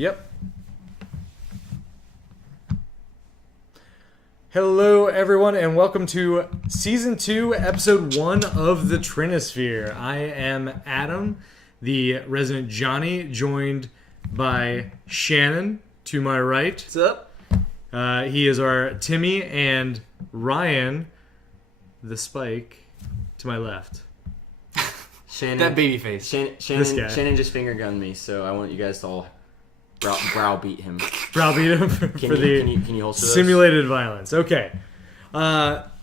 Yep. Hello, everyone, and welcome to Season 2, Episode 1 of the Trinisphere. I am Adam, the resident Johnny, joined by Shannon to my right. What's up? He is our Timmy, and Ryan, the Spike, to my left. Shannon. That baby face. Shannon just finger gunned me, so I want you guys to all browbeat him. Browbeat him for Can you holster those? simulated violence. Okay.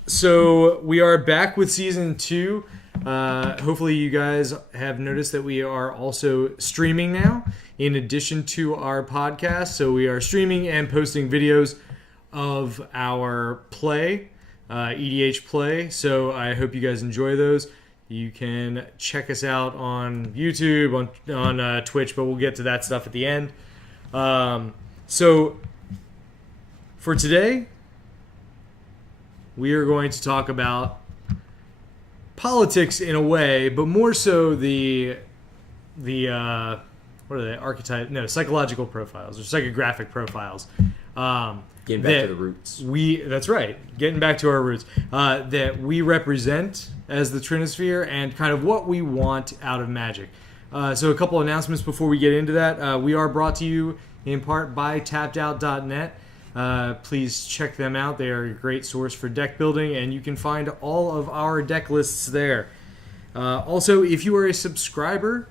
So we are back with Season 2. Hopefully you guys have noticed that we are also streaming now in addition to our podcast. So we are streaming and posting videos of our play, EDH play. So I hope you guys enjoy those. You can check us out on YouTube, on Twitch, but we'll get to that stuff at the end. So for today, we are going to talk about politics in a way, but more so the what are they? Archetype? No, psychological profiles or psychographic profiles. Getting back to the roots. That's right. Getting back to our roots. That we represent as the Trinisphere and kind of what we want out of Magic. So a couple announcements before we get into that. We are brought to you in part by tappedout.net. Please check them out. They are a great source for deck building, and you can find all of our deck lists there. Also, if you are a subscriber,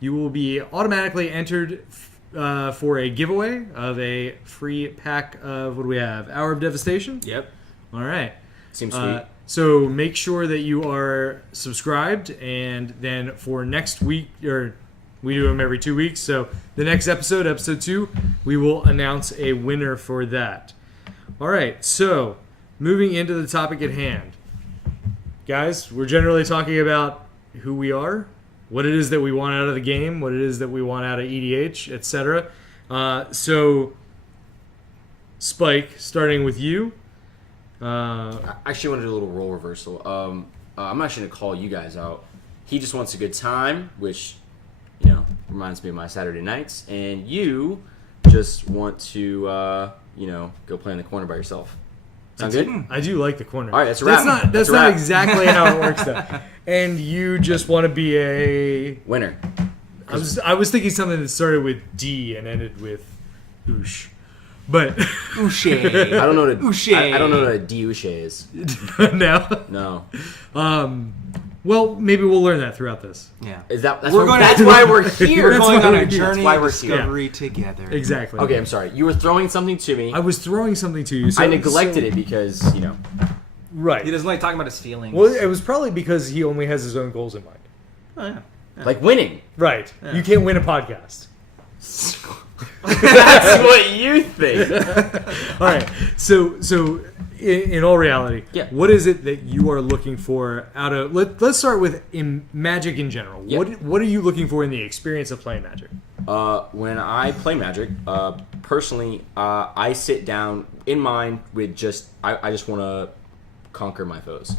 you will be automatically entered for a giveaway of a free pack of, what do we have? Hour of Devastation? Yep. All right. Seems sweet. So make sure that you are subscribed, and then for next week, or we do them every 2 weeks, so the next episode, episode 2, we will announce a winner for that. All right, so moving into the topic at hand. Guys, we're generally talking about who we are, what it is that we want out of the game, what it is that we want out of EDH, etc. So, Spike, starting with you. I actually want to do a little role reversal. I'm actually going to call you guys out. He just wants a good time, which, reminds me of my Saturday nights. And you just want to, go play in the corner by yourself. Sound good? I do like the corner. All right, that's a wrap. That's not exactly how it works, though. And you just want to be a winner. I was thinking something that started with D and ended with oosh. But Ouche. I don't know what Ouche. I don't know what a douche is. No. No. Well, maybe we'll learn that throughout this. Yeah. That's why we're here. We're going on a That's journey why of we're discovery together. Exactly. Okay, I'm sorry. You were throwing something to me. I was throwing something to you. I neglected it because, Right. He doesn't like talking about his feelings. Well, it was probably because he only has his own goals in mind. Oh, yeah. like winning. Right. Yeah. You can't win a podcast. That's what you think. All right. So in all reality, Yeah. what is it that you are looking for out of? Let's start with in Magic in general. Yeah. What are you looking for in the experience of playing Magic? When I play Magic, personally, I sit down in mind with I just want to conquer my foes.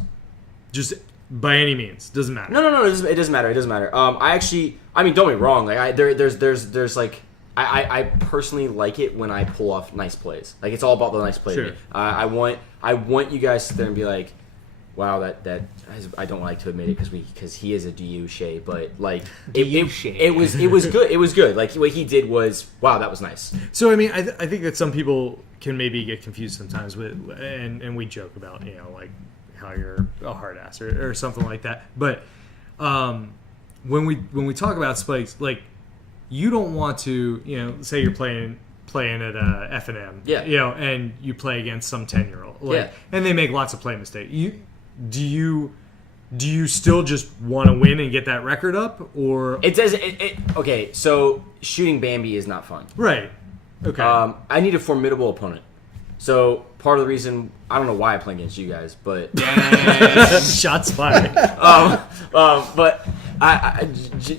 Just by any means, doesn't matter. No, it doesn't matter. It doesn't matter. Don't get me wrong. Like there's like I personally like it when I pull off nice plays. Like it's all about the nice play. Sure. To me. I want you guys to sit there and be like, wow, that I don't like to admit it because he is a douche, but like it was good. It was good. Like what he did was, wow, that was nice. So I mean, I think that some people can maybe get confused sometimes with, and we joke about like how you're a hard ass or something like that. But when we talk about spikes, like you don't want to say you're playing at F&M, yeah, and you play against some 10-year-old, yeah, and they make lots of play mistakes. Do you still just want to win and get that record up, or it does? Okay, so shooting Bambi is not fun, right? Okay, I need a formidable opponent. So part of the reason I don't know why I play against you guys, but shots fired. But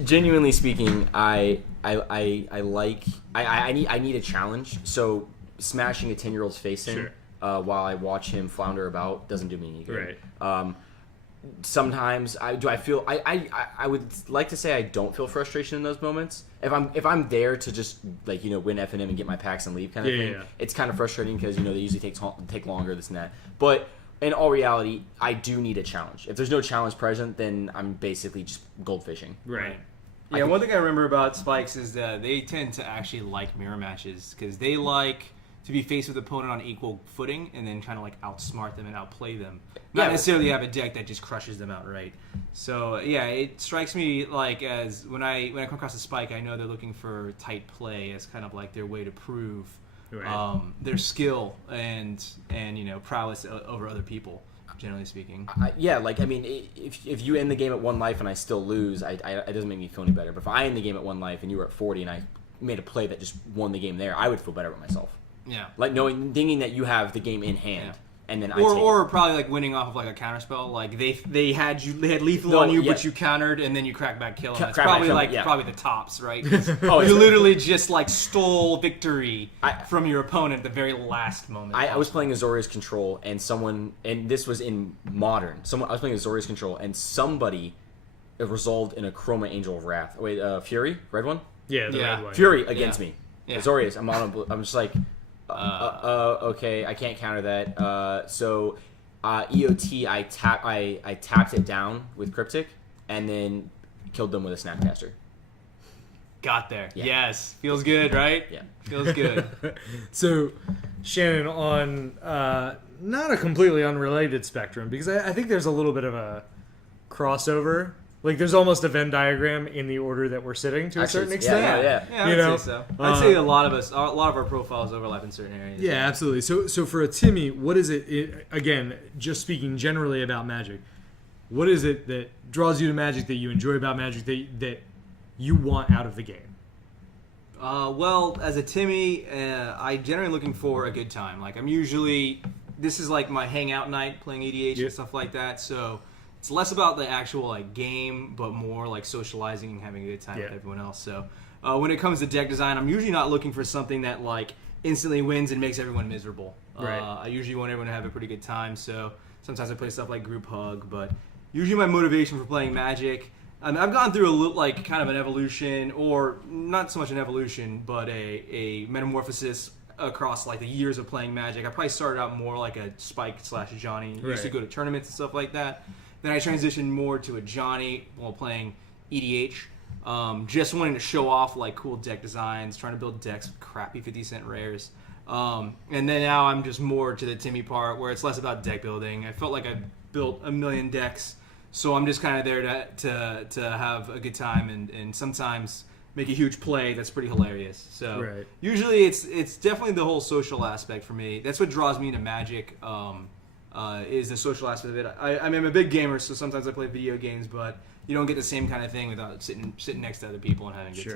genuinely speaking, I need a challenge. So smashing a 10-year-old's face in Sure. while I watch him flounder about doesn't do me any good. Right. sometimes I would like to say I don't feel frustration in those moments. If I'm there to just like win FNM and get my packs and leave kind of thing, it's kind of frustrating because they usually take longer, this and that. But in all reality, I do need a challenge. If there's no challenge present, then I'm basically just goldfishing. Right. Yeah, one thing I remember about Spikes is that they tend to actually like mirror matches because they like to be faced with the opponent on equal footing and then kind of like outsmart them and outplay them. Not necessarily have a deck that just crushes them outright. So yeah, it strikes me like as when I come across a Spike, I know they're looking for tight play as kind of like their way to prove their skill and prowess over other people. Generally speaking, if you end the game at 1 life and I still lose, it doesn't make me feel any better. But if I end the game at 1 life and you were at 40 and I made a play that just won the game there, I would feel better about myself. Yeah, like thinking that you have the game in hand, and then or probably like winning off of like a counterspell. Like they had lethal on you, but you countered, and then you crack back kill. It's probably probably the tops, right? You literally just like stole victory from your opponent at the very last moment. I was playing Azorius Control, and this was in Modern. I was playing Azorius Control, and somebody resolved in a Chroma Angel of Wrath. Wait, Fury, red one. Yeah, the red one. Fury against me. Yeah. Azorius, I'm just like. Okay, I can't counter that. So EOT, I tapped it down with Cryptic, and then killed them with a Snapcaster. Got there. Yeah. Yes, feels good, right? Yeah, feels good. So, Shannon, on not a completely unrelated spectrum, because I think there's a little bit of a crossover. Like, there's almost a Venn diagram in the order that we're sitting to a certain extent. Yeah, I'd say so. I'd say a lot of our profiles overlap in certain areas. Yeah, absolutely. So for a Timmy, what is it, again, just speaking generally about Magic, what is it that draws you to Magic, that you enjoy about Magic, that you want out of the game? Well, as a Timmy, I'm generally looking for a good time. Like, this is like my hangout night, playing EDH and stuff like that, so... It's less about the actual like game, but more like socializing and having a good time with everyone else. So when it comes to deck design, I'm usually not looking for something that like instantly wins and makes everyone miserable. Right. I usually want everyone to have a pretty good time. So sometimes I play stuff like Group Hug, but usually my motivation for playing Magic, I've gone through a little like kind of an evolution, or not so much an evolution, but a metamorphosis across like the years of playing Magic. I probably started out more like a Spike / Johnny. Used to go to tournaments and stuff like that. Then I transitioned more to a Johnny while playing EDH. Just wanting to show off like cool deck designs, trying to build decks with crappy 50-cent rares. And then now I'm just more to the Timmy part where it's less about deck building. I felt like I built a million decks, so I'm just kind of there to have a good time and sometimes make a huge play that's pretty hilarious. So usually it's definitely the whole social aspect for me. That's what draws me to Magic. Is the social aspect of it. I mean, I'm a big gamer, so sometimes I play video games, but you don't get the same kind of thing without sitting next to other people and having a good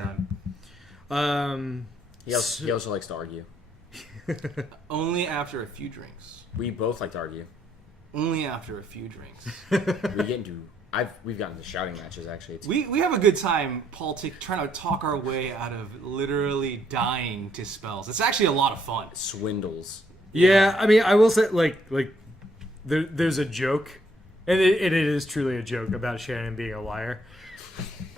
time. He also likes to argue. Only after a few drinks. We both like to argue. Only after a few drinks. We've gotten to shouting matches, actually. We have a good time trying to talk our way out of literally dying to spells. It's actually a lot of fun. Swindles. Yeah, I mean, I will say, like there's a joke, and it is truly a joke about Shannon being a liar.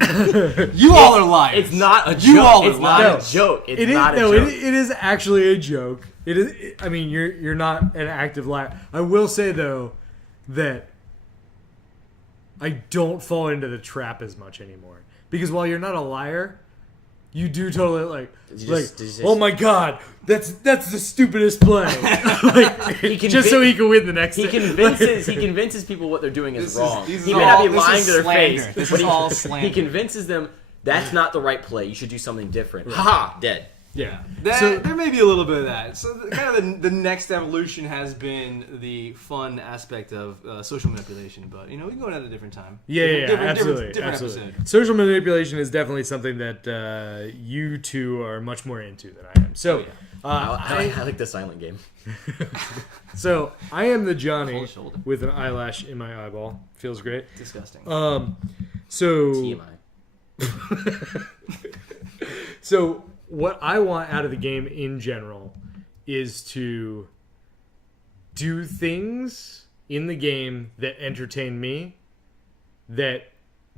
You all are liars. It's not a joke. You all are it's not a joke. It's not a joke. It is actually a joke. It is. I mean, you're not an active liar. I will say though that I don't fall into the trap as much anymore, because while you're not a liar, you do totally oh my god, that's the stupidest play. Just so he can win the next. He convinces people what they're doing is wrong. He may not be lying to their slander. face. This is all slander. He convinces them that's not the right play. You should do something different. Right. Ha! Dead. Yeah. There may be a little bit of that. So kind of the next evolution has been the fun aspect of social manipulation, but we can go at a different time. Absolutely. Different episode. Social manipulation is definitely something that you two are much more into than I am. So I like the silent game. So I am the Johnny with an eyelash in my eyeball. Feels great. Disgusting. So TMI. So what I want out of the game in general is to do things in the game that entertain me that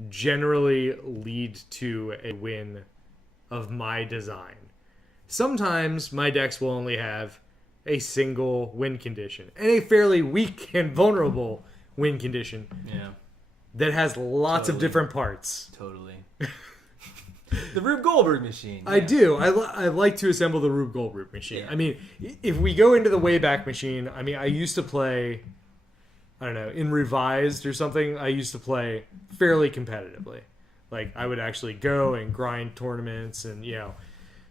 generally lead to a win of my design. Sometimes my decks will only have a single win condition and a fairly weak and vulnerable win condition that has lots of different parts. Totally. The Rube Goldberg machine. I do. I like to assemble the Rube Goldberg machine. Yeah. I mean, if we go into the Wayback Machine, I mean, I used to play, I don't know, in Revised or something, I used to play fairly competitively. Like, I would actually go and grind tournaments and, you know,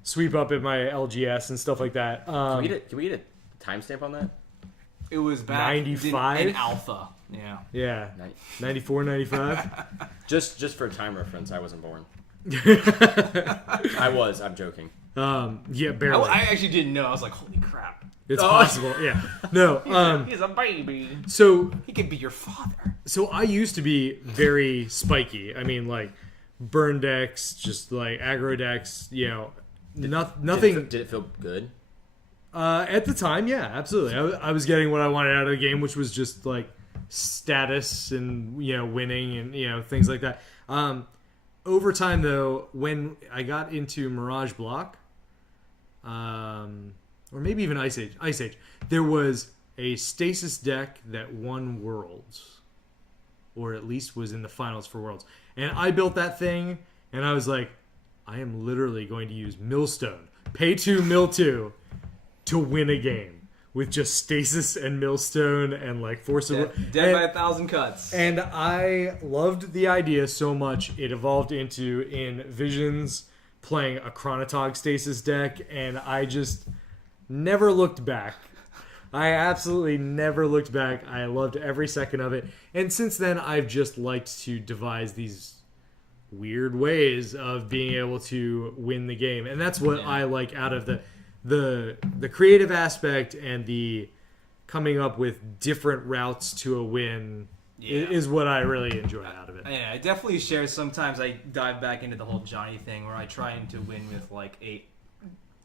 sweep up in my LGS and stuff like that. Can we get a timestamp on that? It was back 95? in alpha. Yeah. Yeah. 94, 95? Just for time reference, I wasn't born. I'm joking. Yeah, barely. I actually didn't know. I was like, holy crap. It's possible, yeah. No, He's a baby. so He could be your father. So I used to be very spiky. I mean, like, burn decks, just like aggro decks, you know, nothing. Did it feel good? At the time, yeah, absolutely. I was getting what I wanted out of the game, which was just like status and, you know, winning and, you know, things like that. Over time, though, when I got into Mirage Block, or maybe even Ice Age, there was a stasis deck that won Worlds, or at least was in the finals for Worlds. And I built that thing, and I was like, I am literally going to use Millstone, pay 2, mill 2, to win a game with just stasis and Millstone and like Force of Dead by 1,000 cuts. And I loved the idea so much, it evolved into, in Visions, playing a Chronotog stasis deck, and I just never looked back. I absolutely never looked back. I loved every second of it. And since then, I've just liked to devise these weird ways of being able to win the game. And that's what I like out of the creative aspect, and the coming up with different routes to a win is what I really enjoy out of it. Yeah, I definitely share. Sometimes I dive back into the whole Johnny thing where I try to win with like a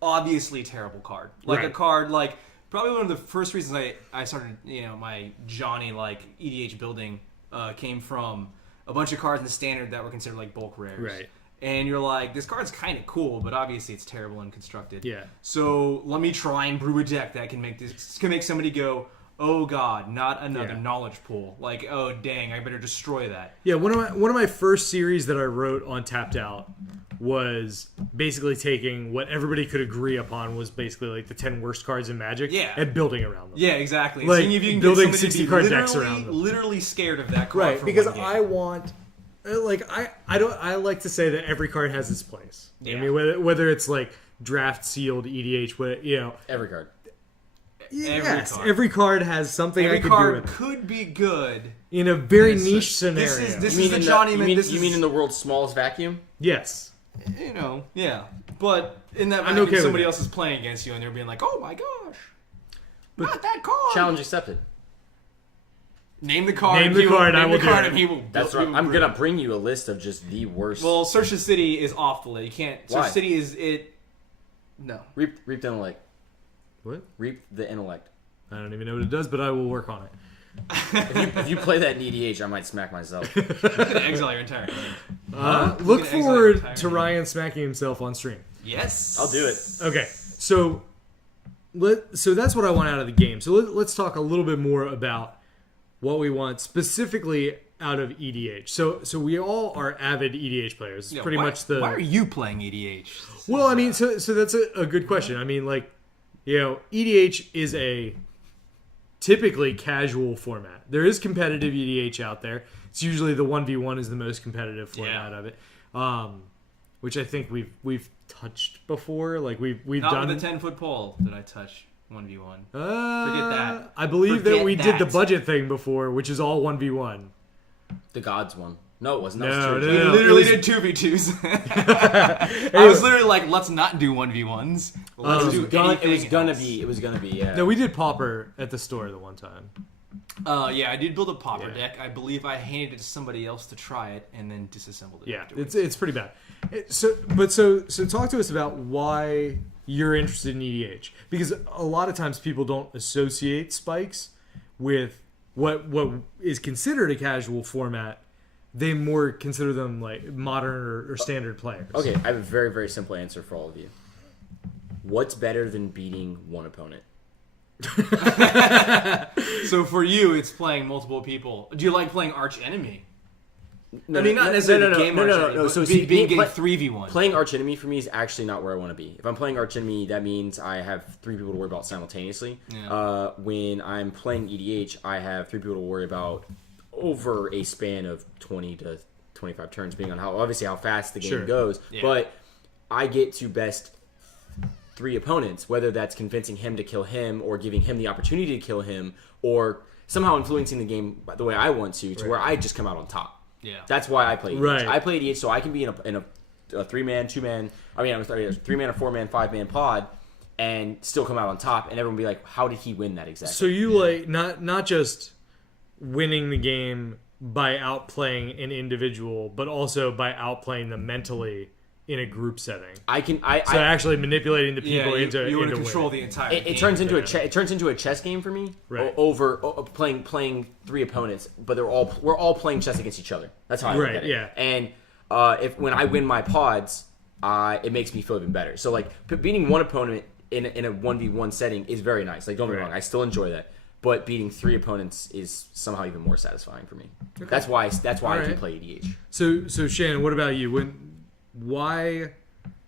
obviously terrible card. Like a card like probably one of the first reasons I started, you know, my Johnny like EDH building came from a bunch of cards in the standard that were considered like bulk rares. Right. And you're like, this card's kind of cool, but obviously it's terrible and constructed. Yeah. So let me try and brew a deck that can make somebody go, oh god, not another knowledge pool. Like, oh dang, I better destroy that. Yeah, one of my first series that I wrote on Tapped Out was basically taking what everybody could agree upon was basically like the 10 worst cards in Magic, and building around them. Yeah, exactly. Like, seeing if you can building get 60 card decks around them. Literally scared of that card. Right, for because one game. I want, like, I like to say that every card has its place. Yeah. I mean, whether it's like draft sealed EDH, you know, Every card. Every card has something every I could card do with it. could be good In a very niche scenario. This You is mean the Johnny Man. you mean in the world's smallest vacuum? Yes. You know, yeah. But in that I'm vacuum, okay with somebody that. else is playing against you, and they're being like, "Oh my gosh, not that card." Challenge accepted. Name the card. Name the card, I will do it. And he will. That's right. I'm gonna bring you a list of just the worst. Well, Search the City is off the list. You can't. Why? Search the City is it. No. reap the intellect. What? Reap the intellect. I don't even know what it does, but I will work on it. If you play that in EDH, I might smack myself. You can exile your entire team. Look You can exile your forward entire to team. Ryan smacking himself on stream. Yes. I'll do it. Okay, so that's what I want out of the game. So let's talk a little bit more about what we want specifically out of EDH. So we all are avid EDH players. It's Yeah, pretty much the. Why are you playing EDH? Well, I mean, so that's a good question. I mean, like, you know, EDH is a typically casual format. There is competitive EDH out there. It's usually the 1v1 is the most competitive format of it, which I think we've touched before. Like we've Not done with a 10-foot pole did I touch 1v1. Forget that. I believe that Forget we did the that. budget thing before, which is all 1v1. The gods one. No, it wasn't. No, That was no, true. no. We literally it did 2v2s. I was literally like, let's not do 1v1s. Let's do It was gonna be. Yeah. No, we did Pauper at the store the one time. Yeah, I did build a popper deck. I believe I handed it to somebody else to try it and then disassembled it. Yeah, afterwards. it's pretty bad. So talk to us about why you're interested in EDH, because a lot of times people don't associate spikes with what is considered a casual format they more consider them like modern or standard players. Okay, I have a very, very simple answer for all of you. What's better than beating one opponent? So for you, it's playing multiple people. Do you like playing arch enemy? No, I mean, not necessarily the game arch enemy, no. but So being 3v1. Playing arch enemy for me is actually not where I want to be. If I'm playing arch enemy, that means I have 3 people to worry about simultaneously. Yeah. When I'm playing EDH, I have 3 people to worry about over a span of 20 to 25 turns, being on how fast the game goes. Yeah. But I get to best 3 opponents, whether that's convincing him to kill him or giving him the opportunity to kill him or somehow influencing the game the way I want to where I just come out on top. Yeah. That's why I play EDH. Right. I play EDH so I can be in a 3-man, 2-man, a 3-man, a 4-man, 5-man pod and still come out on top and everyone be like, how did he win that exactly? So you like not just winning the game by outplaying an individual, but also by outplaying them mentally in a group setting. Actually manipulating the people you into want to control winning. the entire game. it turns into it turns into a chess game for me. Right. Over playing 3 opponents, but we're all playing chess against each other. That's how I look at it. Yeah. And when I win my pods, it makes me feel even better. So like beating one opponent in a 1v1 setting is very nice. Like don't get me wrong, I still enjoy that. But beating 3 opponents is somehow even more satisfying for me. Okay. That's why I do play EDH. So Shannon, what about you? Why?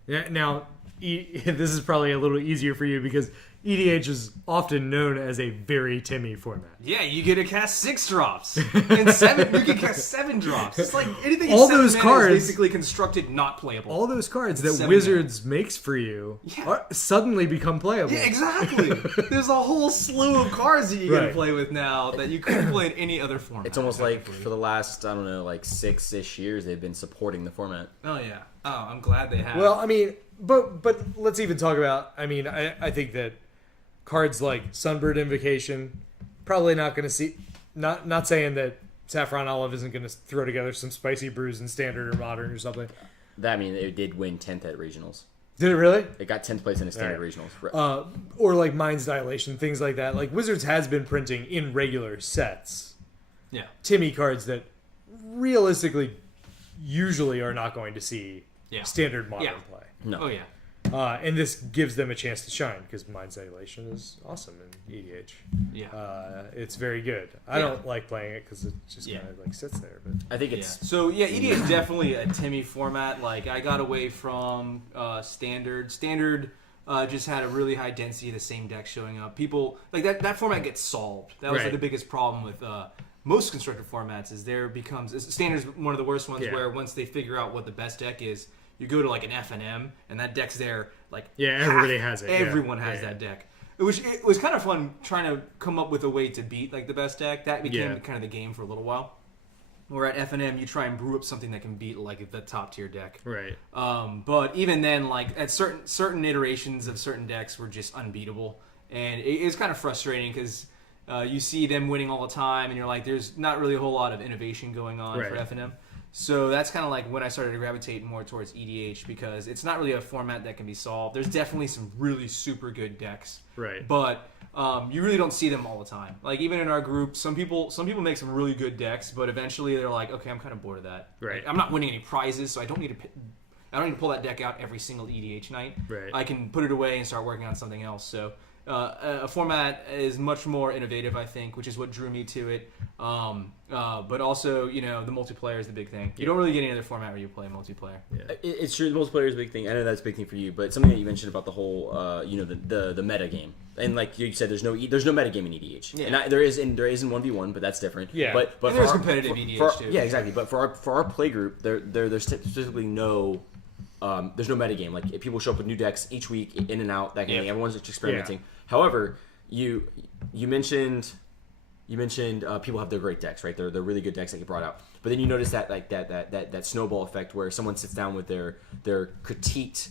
Now, this is probably a little easier for you because EDH is often known as a very Timmy format. Yeah, you get to cast 6 drops. And 7, you can cast 7 drops. It's like anything All in 7 those mana cards- is basically constructed not playable. All those cards that 7 Wizards makes for you Yeah. suddenly become playable. Yeah, exactly. There's a whole slew of cards that you get Right. to play with now that you couldn't play in any other format. It's almost like for the last, 6-ish years, they've been supporting the format. Oh, yeah. Oh, I'm glad they have. Well, I mean, but let's even talk about. I mean, I think that cards like Sunbird Invocation probably not going to see. Not saying that Saffron Olive isn't going to throw together some spicy brews in Standard or Modern or something. It did win 10th at regionals. Did it really? It got 10th place in the Standard regionals. Or like Mind's Dilation, things like that. Like Wizards has been printing in regular sets yeah. Timmy cards that realistically usually are not going to see Standard Modern play. No. Oh, yeah. And this gives them a chance to shine because Mind's Dilation is awesome in EDH. Yeah. It's very good. I don't like playing it because it just kind of like sits there. But I think it's... So, EDH is definitely a Timmy format. Like, I got away from Standard. Standard just had a really high density of the same deck showing up. People... Like, that format gets solved. That was like, the biggest problem with... most constructed formats is Standard's one of the worst ones where once they figure out what the best deck is, you go to like an F&M and that deck's there like everybody has it. Everyone has that deck. It was kind of fun trying to come up with a way to beat like the best deck. That became kind of the game for a little while. Where at F&M you try and brew up something that can beat like the top tier deck. Right. But even then, like at certain iterations of certain decks were just unbeatable, and it's kind of frustrating because you see them winning all the time, and you're like, there's not really a whole lot of innovation going on for F&M. So that's kind of like when I started to gravitate more towards EDH because it's not really a format that can be solved. There's definitely some really super good decks, right? But you really don't see them all the time. Like even in our group, some people make some really good decks, but eventually they're like, okay, I'm kind of bored of that. Right. Like, I'm not winning any prizes, so I don't need to pull that deck out every single EDH night. Right. I can put it away and start working on something else. So a format is much more innovative, I think, which is what drew me to it. But also, the multiplayer is the big thing. You don't really get any other format where you play multiplayer. Yeah. It's true, the multiplayer is a big thing. I know that's a big thing for you, but something that you mentioned about the whole, the meta game, and like you said, there's no meta game in EDH. Yeah. And there is in 1v1, but that's different. Yeah. But and there's competitive EDH too. Yeah, exactly. But for our play group, there's specifically no. There's no metagame. Like if people show up with new decks each week, in and out, that kind of thing. Everyone's just experimenting. Yeah. However, you mentioned people have their great decks, right? They're really good decks that get brought out. But then you notice that like that snowball effect where someone sits down with their critiqued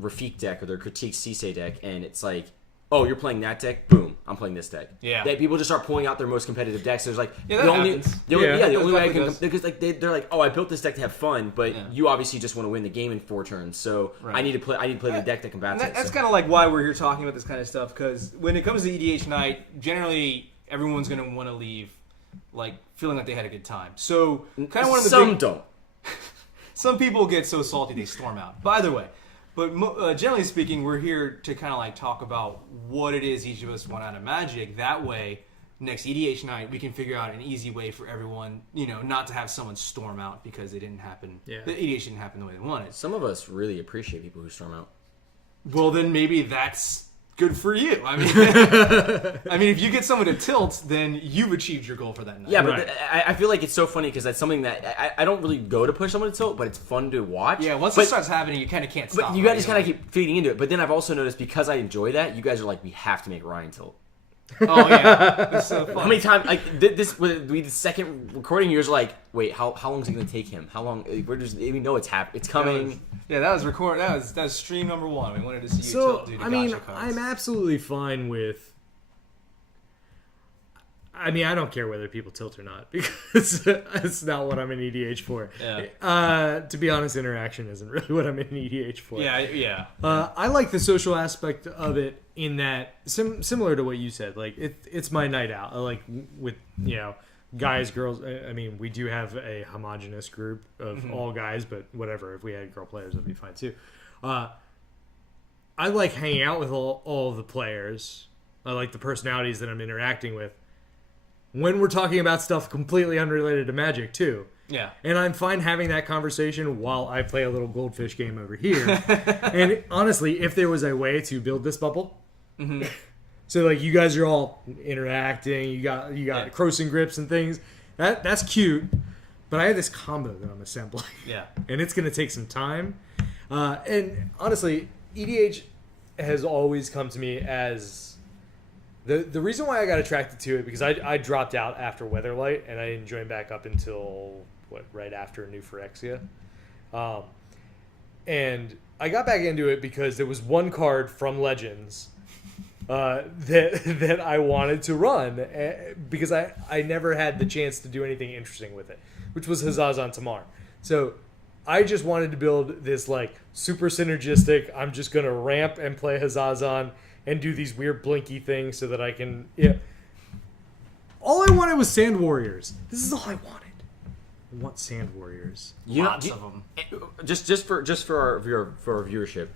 Rafik deck or their critiqued Cisse deck, and it's like, oh, you're playing that deck? Boom, I'm playing this deck. Yeah. That people just start pulling out their most competitive decks. There's like the only way I can because like they're like, oh, I built this deck to have fun, but you obviously just want to win the game in 4 turns. So I need to play the deck that combats it. That's kind of like why we're here talking about this kind of stuff, because when it comes to EDH night, generally everyone's going to want to leave like feeling like they had a good time. So kind of one of the Some don't. Some people get so salty they storm out. By the way, but generally speaking, we're here to kind of like talk about what it is each of us want out of Magic. That way, next EDH night, we can figure out an easy way for everyone, not to have someone storm out because it didn't happen. Yeah. The EDH didn't happen the way they wanted. Some of us really appreciate people who storm out. Well, then maybe that's good for you. I mean, if you get someone to tilt, then you've achieved your goal for that night. Yeah, but Right. I feel like it's so funny because that's something that I don't really go to push someone to tilt, but it's fun to watch. Yeah, once but, it starts happening, you kind of can't stop. But you guys just kind of keep feeding into it. But then I've also noticed because I enjoy that, you guys are like, we have to make Ryan tilt. Oh yeah, it's so fun. How many times this we the second recording? You're just like, wait, how long is it going to take him? How long? We know it's happening. It's coming. That was stream number 1. We wanted to see you So, tilt due to I mean, gacha cards. I'm absolutely fine with... I mean, I don't care whether people tilt or not because that's not what I'm in EDH for. Yeah. To be honest, interaction isn't really what I'm in EDH for. Yeah. I like the social aspect of it in that, similar to what you said, like it's my night out. I like with, guys, girls. I mean, we do have a homogenous group of all guys, but whatever. If we had girl players, that'd be fine too. I like hanging out with all of the players. I like the personalities that I'm interacting with. When we're talking about stuff completely unrelated to Magic, too. Yeah. And I'm fine having that conversation while I play a little goldfish game over here. And honestly, if there was a way to build this bubble, so like you guys are all interacting, you got Crossing Grips and things, that's cute. But I have this combo that I'm assembling. Yeah. And it's going to take some time. And honestly, EDH has always come to me as... The reason why I got attracted to it, because I dropped out after Weatherlight, and I didn't join back up until, right after New Phyrexia. And I got back into it because there was one card from Legends that I wanted to run, because I never had the chance to do anything interesting with it, which was Hazazon Tamar. So I just wanted to build this like super synergistic, I'm just going to ramp and play Hazazon and do these weird blinky things so that I can... Yeah. All I wanted was Sand Warriors. This is all I wanted. I want Sand Warriors. Lots of them. Just for our viewership,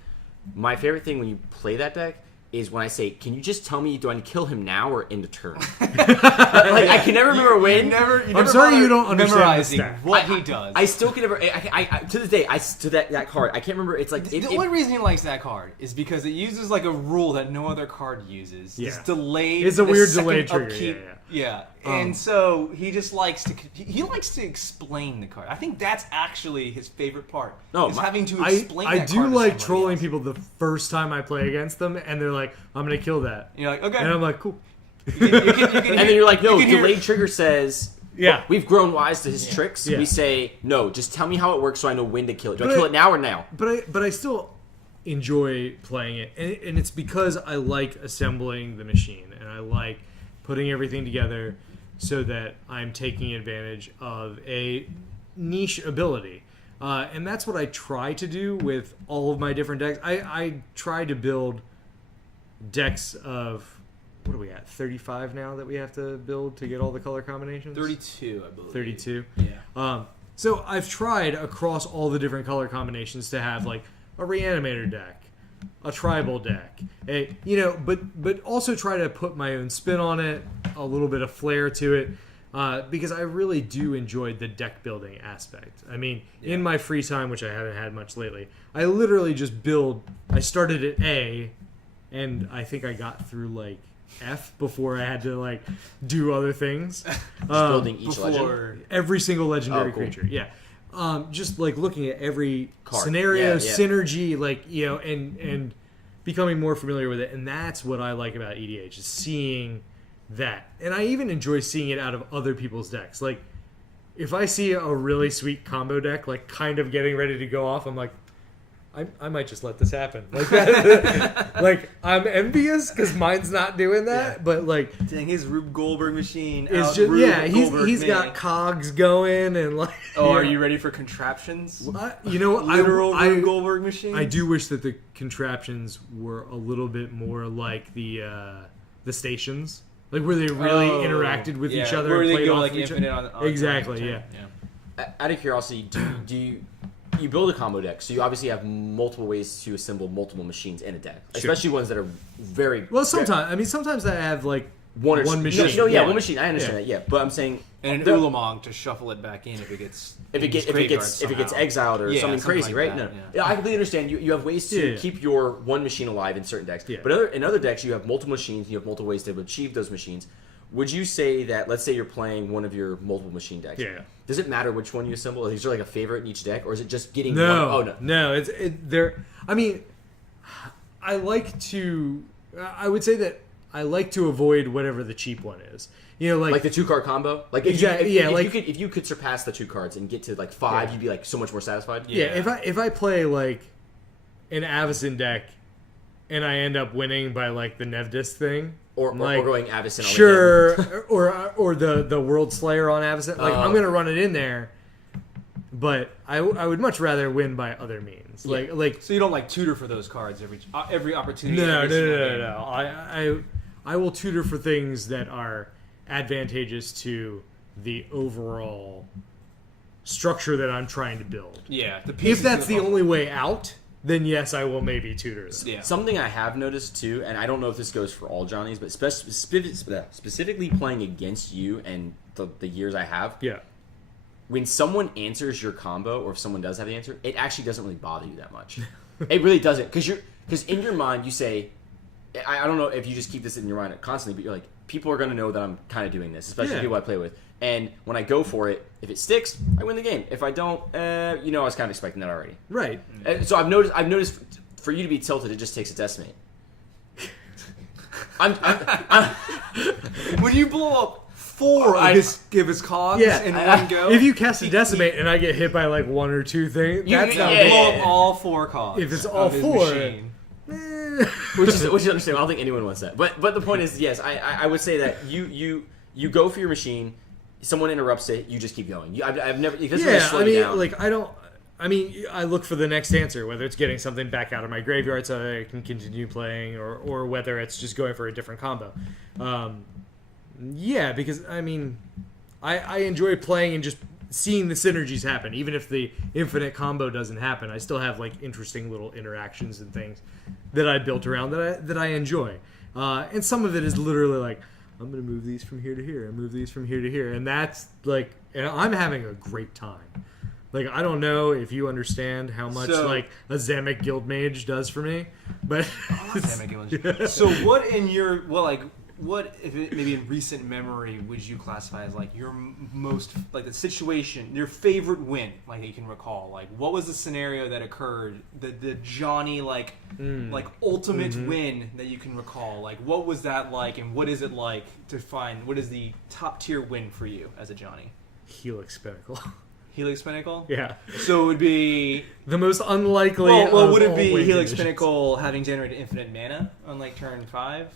my favorite thing when you play that deck is when I say, "Can you just tell me, do I kill him now or end of turn?" I can never remember when. I'm sorry you don't understand memorizing the stat. what he does. I still can never. I to this day, to that card, I can't remember. It's like The only reason he likes that card is because it uses like a rule that no other card uses. Yeah. It's delayed. It's a the weird second delay trigger, upkeep. yeah. And so he just likes to explain the card. I think that's actually his favorite part. No, is having to I explain. do that card to like somebody trolling else. people the first time I play against them, and they're like, "I'm gonna kill that," And you're like, okay. and I'm like, "Cool." You can and then you're like, "No, you can hear- delayed trigger says." Yeah. We've grown wise to his tricks. Yeah. We say, "No, just tell me how it works so I know when to kill it. Do I But kill I- it now or now?" But I still enjoy playing it, and it's because I like assembling the machine, and I like putting everything together so that I'm taking advantage of a niche ability. And that's what I try to do with all of my different decks. I try to build decks of, what are we at, 35 now that we have to build to get all the color combinations? 32, I believe. 32? Yeah. So I've tried across all the different color combinations to have like a reanimator deck, a tribal deck, but also try to put my own spin on it, a little bit of flair to it, because I really do enjoy the deck building aspect. I mean, in my free time, which I haven't had much lately, I literally just build. I started at A, and I think I got through like F before I had to like do other things. Building each legend. Before Every single legendary Oh, cool. creature, yeah. Just like looking at every Card. scenario, Yeah. synergy, like and becoming more familiar with it, and that's what I like about EDH is seeing that, and I even enjoy seeing it out of other people's decks. Like if I see a really sweet combo deck, like kind of getting ready to go off, I'm like, I might just let this happen. Like that, like I'm envious because mine's not doing that, Yeah. but like. dang, his Rube Goldberg machine. It's out Rube Goldberg he's me. got cogs going and like. Oh, are you ready for contraptions? You know, Literal I Rube Goldberg machine. I do wish that the contraptions were a little bit more like the stations. Like where they really interacted with each other where and they played go off like of each infinite other. on Exactly, turn. yeah. Out of curiosity, do you build a combo deck? So you obviously have multiple ways to assemble multiple machines in a deck, especially ones that are very Well, sometimes I have like one machine. No, one machine. I understand that. Yeah, but I'm saying And an Ulamog to shuffle it back in if it gets exiled or something crazy, like right? that, No, yeah. I completely understand. You have ways to keep your one machine alive in certain decks, but in other decks you have multiple machines. You have multiple ways to achieve those machines. Would you say that, let's say you're playing one of your multiple machine decks? Yeah. Does it matter which one you assemble? Is there like a favorite in each deck, or is it just getting No, one? Oh no, no. There. I mean, I like to. I would say that I like to avoid whatever the cheap one is. You know, like the 2-card combo. Like exactly. If you could surpass the 2 cards and get to like 5, you'd be like so much more satisfied. Yeah. If I play like an Avacyn deck, and I end up winning by like the Nevdis thing. Or like, going Avacyn. Sure, or the World Slayer on Avacyn. Like I'm gonna run it in there, but I would much rather win by other means. Yeah. Like so you don't like tutor for those cards every opportunity. No. I will tutor for things that are advantageous to the overall structure that I'm trying to build. Yeah, if that's the only way out, then yes, I will maybe tutor them. Yeah. Something I have noticed too, and I don't know if this goes for all Johnnies, but specifically playing against you and the years I have. Yeah. When someone answers your combo, or if someone does have the answer, it actually doesn't really bother you that much. It really doesn't, because in your mind you say, I don't know if you just keep this in your mind constantly, but you're like, people are going to know that I'm kind of doing this, especially people I play with. And when I go for it, if it sticks, I win the game. If I don't, I was kind of expecting that already. Right. So I've noticed for you to be tilted, it just takes a decimate. I'm when you blow up 4 of his cogs in one go. If you cast a decimate and I get hit by like 1 or 2 things, that's not blow up all 4 cogs. If it's all 4, which is understandable. I don't think anyone wants that. But the point is, yes, I would say that you go for your machine. Someone interrupts it, you just keep going. I've never. It doesn't really slow you down. Like I look for the next answer, whether it's getting something back out of my graveyard so that I can continue playing, or whether it's just going for a different combo. Because I enjoy playing and just seeing the synergies happen. Even if the infinite combo doesn't happen, I still have like interesting little interactions and things that I built around that I enjoy. And some of it is literally like, I'm going to move these from here to here and move these from here to here. And that's like, and I'm having a great time. Like, I don't know if you understand how much like a Zamek Guildmage does for me, but So what in your what if it, maybe in recent memory would you classify as like your most like the situation, your favorite win, like that you can recall? Like what was the scenario that occurred, the Johnny like ultimate win that you can recall? Like what was that like, and what is it like to find what is the top tier win for you as a Johnny? Helix Pinnacle. Helix Pinnacle? Yeah. So it would be the most unlikely. Well, would it be Helix Pinnacle having generated infinite mana on like turn 5?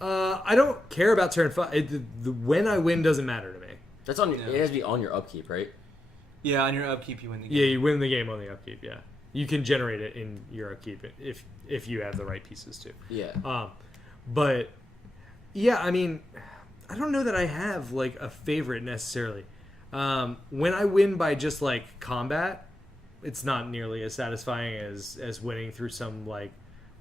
I don't care about turn 5. When I win doesn't matter to me. That's on. It has to be on your upkeep, right? Yeah, on your upkeep you win the game. Yeah, you win the game on the upkeep. Yeah, you can generate it in your upkeep if you have the right pieces too. Yeah. But yeah, I mean, I don't know that I have like a favorite necessarily. When I win by just like combat, it's not nearly as satisfying as winning through some like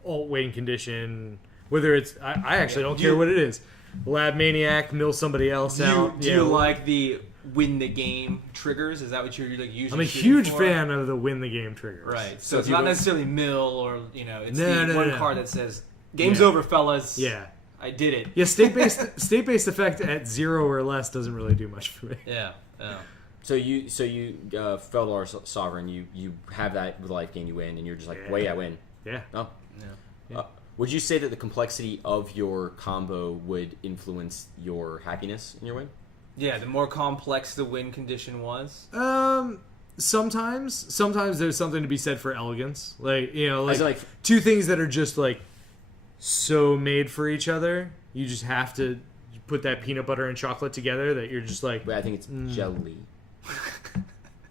alt win condition. Whether it's, I actually don't care what it is. Lab Maniac, mill somebody else out. Do you like the win the game triggers? Is that what you're like usually? I'm a huge fan of the win the game triggers. Right. So it's not necessarily mill or it's the card that says game's over, fellas. Yeah. I did it. Yeah. State-based effect at 0 or less doesn't really do much for me. Yeah. So you Feldar Sovereign, you have that with life gain, you win, and you're just like, wait, I win. Yeah. Oh. Yeah. Would you say that the complexity of your combo would influence your happiness in your win? Yeah, the more complex the win condition was. Sometimes there's something to be said for elegance. Like, like 2 things that are just like so made for each other. You just have to put that peanut butter and chocolate together that you're just like. Wait, I think it's jelly.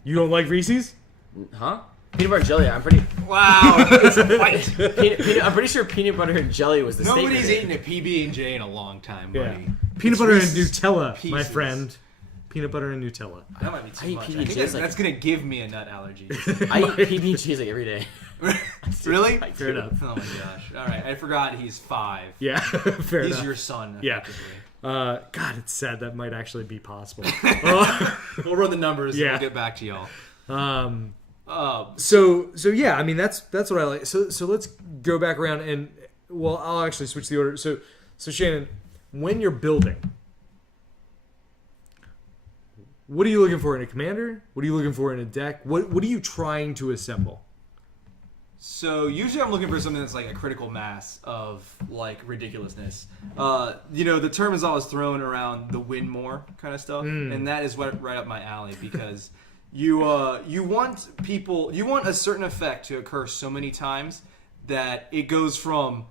You don't like Reese's? Huh? Peanut butter and jelly. I'm pretty. Wow, it's a fight. I'm pretty sure peanut butter and jelly was the Nobody's statement. eaten a PB&J in a long time, buddy. Peanut butter and Reese's Nutella, my Pieces. friend. Peanut butter and Nutella. That might be I too eat much. I PB&Js think like- that's gonna give me a nut allergy. I eat PB&Js like every day. Really? I Fair do. enough. Oh my gosh! All right, I forgot he's 5. Yeah, fair He's enough. your son. Yeah. Effectively. God, it's sad that might actually be possible. We'll run the numbers. Yeah. And we'll get back to y'all. So yeah, I mean that's what I like. So let's go back around and well, I'll actually switch the order. So Shannon, when you're building, what are you looking for in a commander? What are you looking for in a deck? What are you trying to assemble? So usually I'm looking for something that's like a critical mass of like ridiculousness. The term is always thrown around the win more kind of stuff, and that is right up my alley because you want a certain effect to occur so many times that it goes from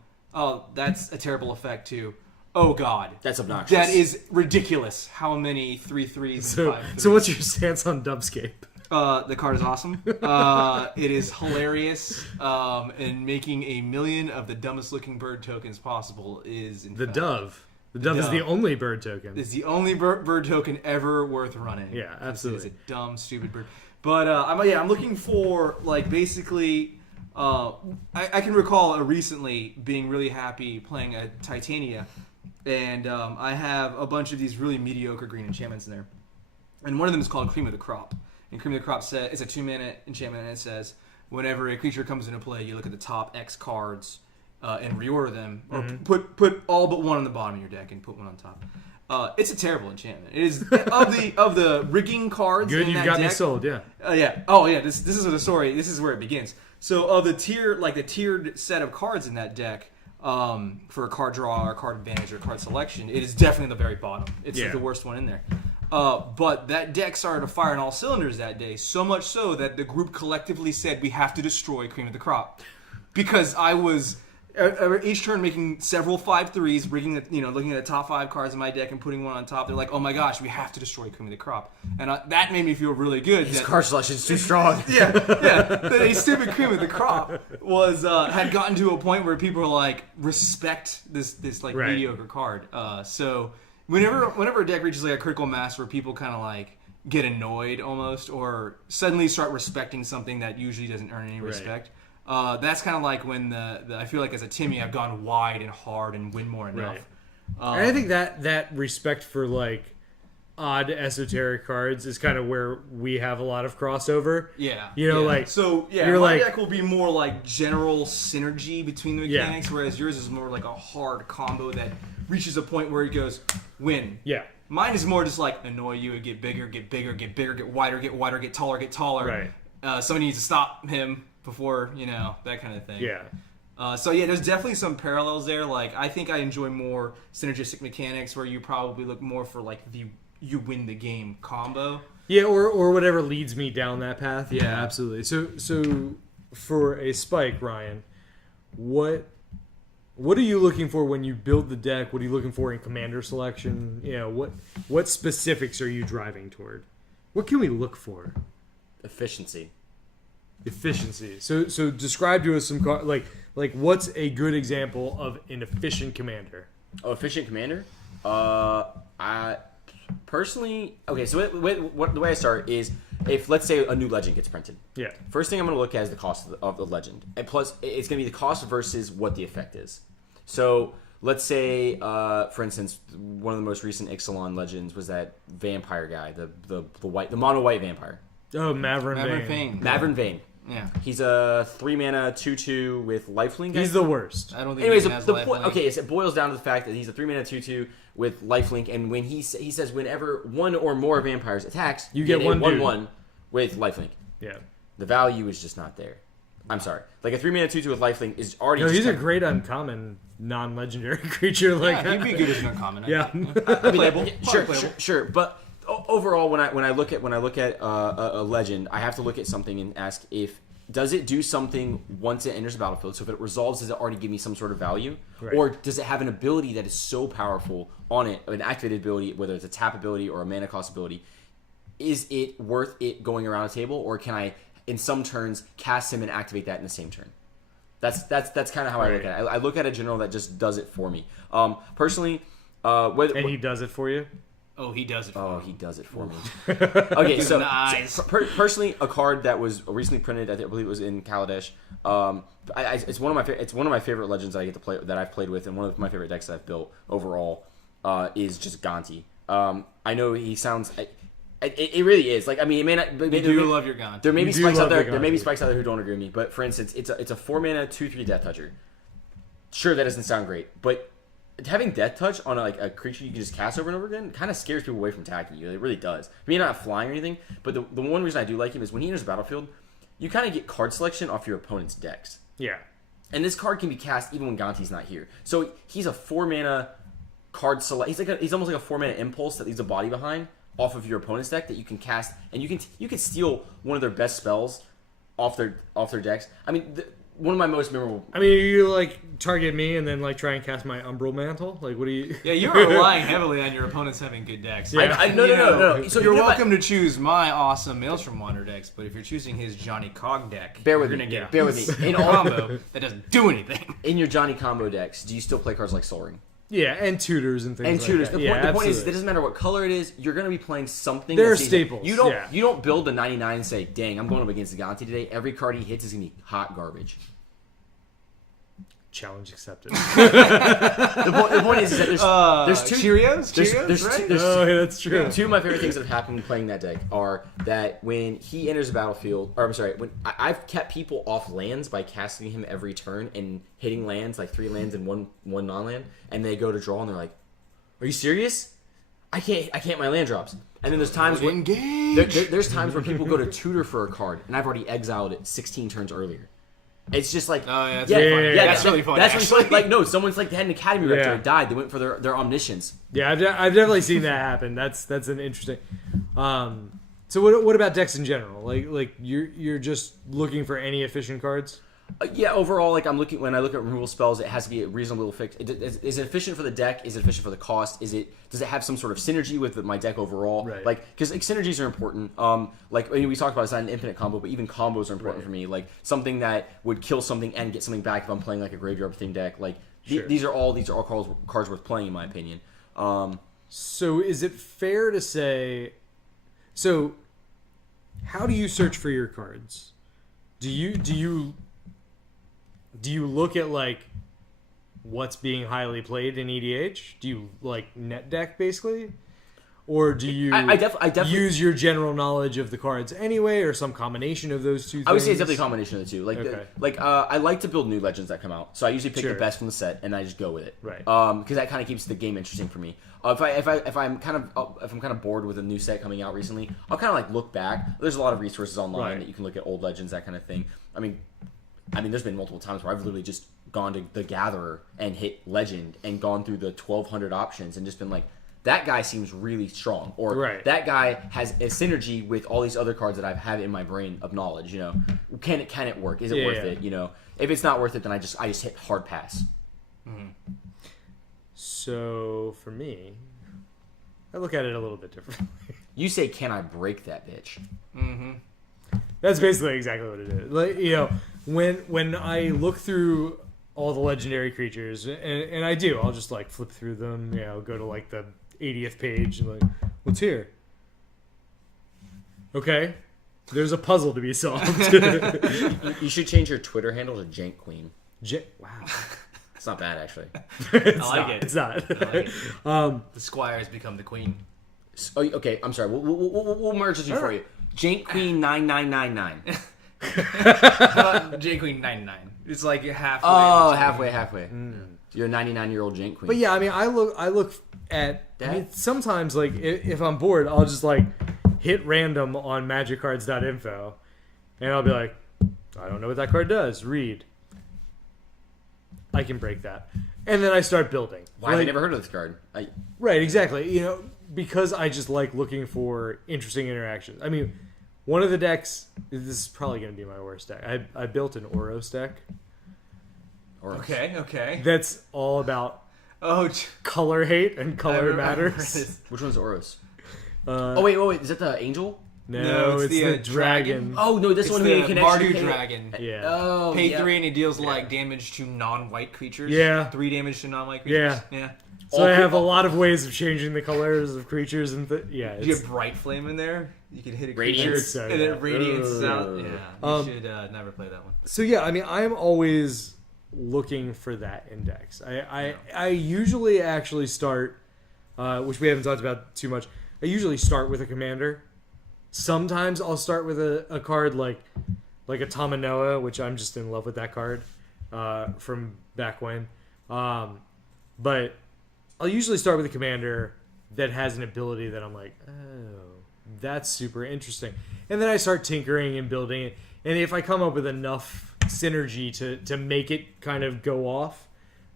that's a terrible effect to oh god That's obnoxious. that is ridiculous. How many 3/3s and So 5/3s? so what's your stance on Dubscape? The card is awesome. It is hilarious, and making 1,000,000 of the dumbest looking bird tokens possible is in The fact, dove. The dove is dove. the only bird token. It's the only bird token ever worth running. Yeah, absolutely. It's a dumb, stupid bird. But I'm looking for like basically. I can recall recently being really happy playing a Titania, and I have a bunch of these really mediocre green enchantments in there, and one of them is called Cream of the Crop. And Cream of the Crop says it's a 2-mana enchantment, and it says whenever a creature comes into play, you look at the top X cards and reorder them, or put all but one on the bottom of your deck and put one on top. It's a terrible enchantment. It is of the rigging cards. Good, in you've that got me deck, sold. Yeah. yeah. Oh yeah. This is the story. This is where it begins. So of the tiered set of cards in that deck, for a card draw or card advantage or card selection, it is definitely the very bottom. It's Yeah. the worst one in there. But that deck started to fire on all cylinders that day, so much so that the group collectively said we have to destroy Cream of the Crop, because I was each turn making several 5/3s, rigging looking at the top 5 cards in my deck and putting one on top. They're like, oh my gosh, we have to destroy Cream of the Crop, and that made me feel really good. His that- card selection is too strong. yeah. That a stupid Cream of the Crop was had gotten to a point where people were like respect this like Right. mediocre card. So whenever a deck reaches like a critical mass where people kind of like get annoyed almost, or suddenly start respecting something that usually doesn't earn any respect. That's kind of like when I feel like as a Timmy I've gone wide and hard and win more enough. Right. And I think that respect for like odd esoteric cards is kind of where we have a lot of crossover. Yeah. You know, yeah. like so yeah, you're my like- deck will be more like general synergy between the Yeah. mechanics, whereas yours is more like a hard combo that reaches a point where it goes win. Yeah. Mine is more just like annoy you and get bigger, get bigger, get bigger, get wider, get taller, get taller. Right. Somebody needs to stop him before, that kind of thing. Yeah. So yeah, there's definitely some parallels there. Like I think I enjoy more synergistic mechanics where you probably look more for like the you win the game combo. Yeah, or whatever leads me down that path. Yeah, Yeah. absolutely. So for a spike, Ryan, what are you looking for when you build the deck? What are you looking for in commander selection? What specifics are you driving toward? What can we look for? Efficiency. Efficiency. So describe to us some like what's a good example of an efficient commander? Oh, efficient commander? I personally... Okay, so the way I start is if, let's say, a new legend gets printed. Yeah. First thing I'm going to look at is the cost of the legend. And plus, it's going to be the cost versus what the effect is. So, let's say, for instance, one of the most recent Ixalan legends was that vampire guy, the mono-white vampire. Oh, Maverick Maverick Vane. Vane. Maverick Vane. Yeah. He's a 3-mana 2/2 with lifelink. He's the worst. I don't think Anyways, he has the life point. link. Okay, so it boils down to the fact that he's a 3-mana 2/2 with lifelink, and when he says whenever one or more vampires attacks, You get a one dude. 1/1 with lifelink. Yeah. The value is just not there. I'm sorry. Like a 3-mana 2/2 with lifelink is already. No, just he's a kind of- great uncommon non-legendary creature. Like Yeah, he'd be good as an uncommon. Yeah. I mean, Playable. yeah, Probably sure, playable. sure. But overall, when I look at a legend, I have to look at something and ask if does it do something once it enters the battlefield. So if it resolves, does it already give me some sort of value, Right. or does it have an ability that is so powerful on it, an activated ability, whether it's a tap ability or a mana cost ability? Is it worth it going around a table, or is in some turns, cast him and activate that in the same turn. That's kind of how I look at it. I look at a general that just does it for me. Personally, and he does it for you. Oh, he does it. He does it for me. Okay, so eyes. personally, a card that was recently printed, I believe it was in Kaladesh. It's one of my favorite legends that I get to play, that I've played with, and one of my favorite decks that I've built overall is just Gonti. I know he sounds. It really is. Like, I mean, it may not. You do love your Gonti. There may be spikes out there. There may be spikes out there who don't agree with me. But for instance, it's a 4-mana 2/3 Death Toucher. Sure, that doesn't sound great, but having Death Touch on a creature you can just cast over and over again kind of scares people away from attacking you. It really does. I mean, not flying or anything, but the one reason I do like him is when he enters the battlefield, you kind of get card selection off your opponent's decks. Yeah. And this card can be cast even when Gonti's not here. So he's a 4-mana card select. He's almost like a 4-mana impulse that leaves a body behind off of your opponent's deck that you can cast, and you can steal one of their best spells off their decks. I mean, one of my most memorable. I mean, you like target me and then like try and cast my Umbral Mantle. Like, what do you? Yeah, you're relying heavily on your opponents having good decks. Yeah. No. So you're welcome to choose my awesome Maelstrom Wander decks, but if you're choosing his Johnny Cog deck, Bear with you're me. gonna get Bear with me. a combo that doesn't do anything. In your Johnny combo decks, do you still play cards like Sol Ring? Yeah, and tutors and things. And like tutors. that. The point is, it doesn't matter what color it is. You're going to be playing something. They're staples. You don't build a 99 and say, "Dang, I'm going up against the Gonti today." Every card he hits is going to be hot garbage. Challenge accepted. The point is that there's two Cheerios. That's true. Two of my favorite things that have happened playing that deck are that when he enters the battlefield, or I'm sorry, when I've kept people off lands by casting him every turn and hitting lands, like 3 lands and one non-land, and they go to draw and they're like, "Are you serious? I can't my land drops." And then there's times when there's times where people go to tutor for a card, and I've already exiled it 16 turns earlier. It's just like, that's really funny. That's really funny. Like, no, someone's like, they had an academy rector who died. They went for their omniscience. Yeah, I've definitely seen that happen. That's an interesting. So what about decks in general? Like you're just looking for any efficient cards? Yeah, overall, like when I look at removal spells, it has to be a reasonable fix. Is it efficient for the deck? Is it efficient for the cost? Does it have some sort of synergy with my deck overall? Right. Like, because synergies are important. Like, I mean, we talked about it's not an infinite combo, but even combos are important for me. Like something that would kill something and get something back if I'm playing like a graveyard themed deck. Like these are all cards worth playing in my opinion. So is it fair to say? So, how do you search for your cards? Do you look at like what's being highly played in EDH? Do you like net deck basically, or do you I definitely use your general knowledge of the cards anyway, or some combination of those two things? I would say it's definitely a combination of the two. Like, Okay. I like to build new legends that come out, so I usually pick Sure. the best from the set and I just go with it. Right. Because that kind of keeps the game interesting for me. If I'm kind of bored with a new set coming out recently, I'll kind of like look back. There's a lot of resources online Right. that you can look at old legends, that kind of thing. I mean, there's been multiple times where I've literally just gone to the Gatherer and hit Legend and gone through the 1,200 options and just been like, that guy seems really strong, or Right. that guy has a synergy with all these other cards that I have in my brain of knowledge. You know, can it work? Is it worth it? You know, if it's not worth it, then I just hit hard pass. Mm-hmm. So for me, I look at it a little bit differently. You say, "Can I break that bitch?" Mm-hmm. That's basically exactly what it is. Like, you know, when I look through all the legendary creatures, and I do, I'll just like flip through them, you know, go to like the 80th page and like, what's here? Okay, there's a puzzle to be solved. You should change your Twitter handle to Jank Queen. Wow. It's not bad, actually. It's I like not, it. It's not. I like it. The Squire has become the queen. Oh, okay, I'm sorry. We'll merge the two for you. Jank Queen 9999. J Queen 99. It's like halfway. Oh, halfway. You're a 99-year-old Jank Queen. But yeah, I mean, I look at. I mean, sometimes like if I'm bored, I'll just like hit random on magiccards.info, and I'll be like, I don't know what that card does. Read. I can break that, and then I start building. Why have I never heard of this card? Right, exactly. You know, because I just like looking for interesting interactions. I mean, one of the decks. This is probably going to be my worst deck. I built an Oros deck. Okay. That's all about Oh, color hate and color matters. Which one's Oros? Wait. Is that the angel? No, it's the dragon. Oh no, this It's one the who can actually Mardu dragon. Yeah. Oh, Pay yeah. 3 and he deals like damage to non-white creatures. Yeah. 3 damage to non-white creatures. Yeah. So I have a lot of ways of changing the colors of creatures and yeah. You have Bright Flame in there. You can hit a Radiance. creature So, and yeah. it radiates out. Yeah. You should never play that one. So yeah, I mean, I'm always looking for that index. I usually actually start, which we haven't talked about too much. I usually start with a commander. Sometimes I'll start with a card like a Tamanoa, which I'm just in love with that card from back when. But I'll usually start with a commander that has an ability that I'm like, oh, that's super interesting. And then I start tinkering and building it. And if I come up with enough synergy to make it kind of go off,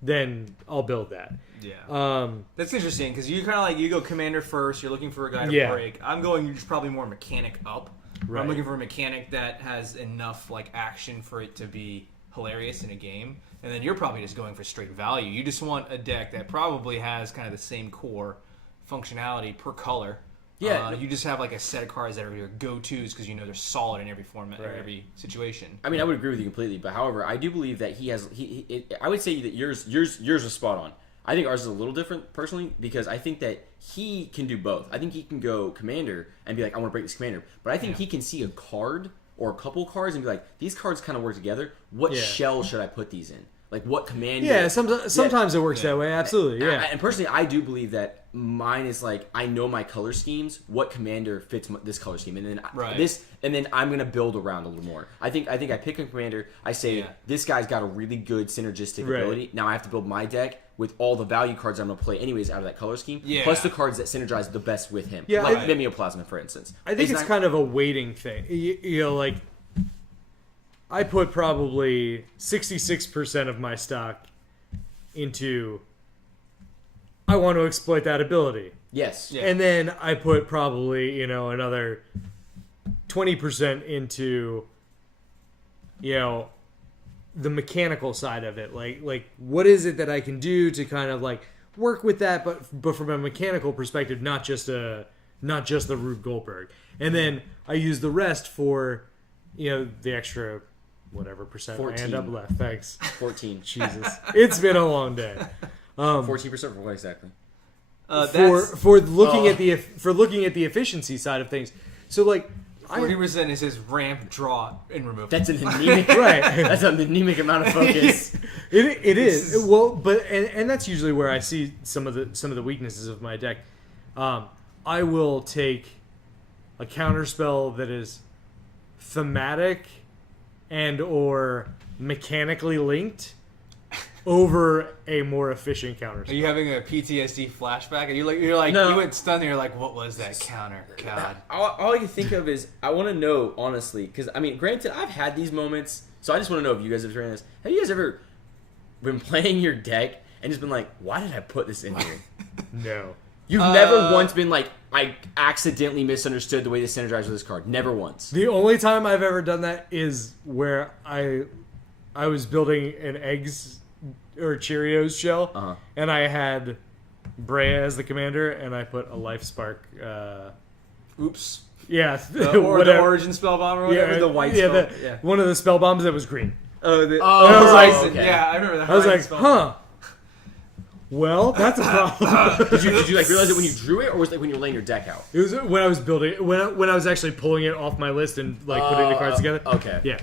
then I'll build that. Yeah. That's interesting because you kind of like, you go commander first, you're looking for a guy to break. I'm going just probably more mechanic up. Right. I'm looking for a mechanic that has enough like action for it to be hilarious in a game. And then you're probably just going for straight value. You just want a deck that probably has kind of the same core functionality per color. Yeah. You just have like a set of cards that are your go-tos because you know they're solid in every format, in every situation. I mean, I would agree with you completely, but however, I do believe that he has. I would say that yours is spot on. I think ours is a little different personally because I think that he can do both. I think he can go commander and be like, I want to break this commander, but I think he can see a card or a couple cards and be like, these cards kind of work together. What shell should I put these in? Like what commander? Yeah, sometimes it works that way. Absolutely, yeah. And personally, I do believe that mine is like I know my color schemes. What commander fits this color scheme, and then I'm gonna build around a little more. I think I pick a commander. I say this guy's got a really good synergistic ability. Now I have to build my deck with all the value cards I'm gonna play anyways out of that color scheme, plus the cards that synergize the best with him. Yeah, like Mimeoplasma, for instance. I think it's kind of a weighting thing. You know, like I put probably 66% of my stock into I want to exploit that ability. Yes. Yeah. And then I put probably, another 20% into, the mechanical side of it. Like what is it that I can do to kind of like work with that, but from a mechanical perspective, not just the Rube Goldberg. And then I use the rest for, the extra whatever percent 14. I end up left. Thanks. 14. Jesus. It's been a long day. 14% for what exactly? For looking at the efficiency side of things. So like 40% is his ramp, draw, and remove. That's an anemic right. That's an anemic amount of focus. It is. Well, but and that's usually where I see some of the weaknesses of my deck. I will take a counterspell that is thematic and or mechanically linked over a more efficient counterspell. Are you having a PTSD flashback? And you're like No. you went stunned and you're like, what was that counter? God. All I can think of is I want to know honestly because I mean, granted, I've had these moments, so I just want to know if you guys have experienced this. Have you guys ever been playing your deck and just been like, why did I put this in here? No. You've never once been like, I accidentally misunderstood the way this synergizes with this card. Never once. The only time I've ever done that is where I was building an eggs or Cheerios shell, and I had Brea as the commander, and I put a life spark. Oops. Yeah, Or the origin spell bomb or whatever. The white spell. One of the spell bombs that was green. I was like, okay. Yeah, I remember that. I was like, huh. Well, that's a problem. Did you like realize it when you drew it, or was it when you were laying your deck out? It was when I was building it, when I was actually pulling it off my list and like putting the cards together. Okay. Yeah.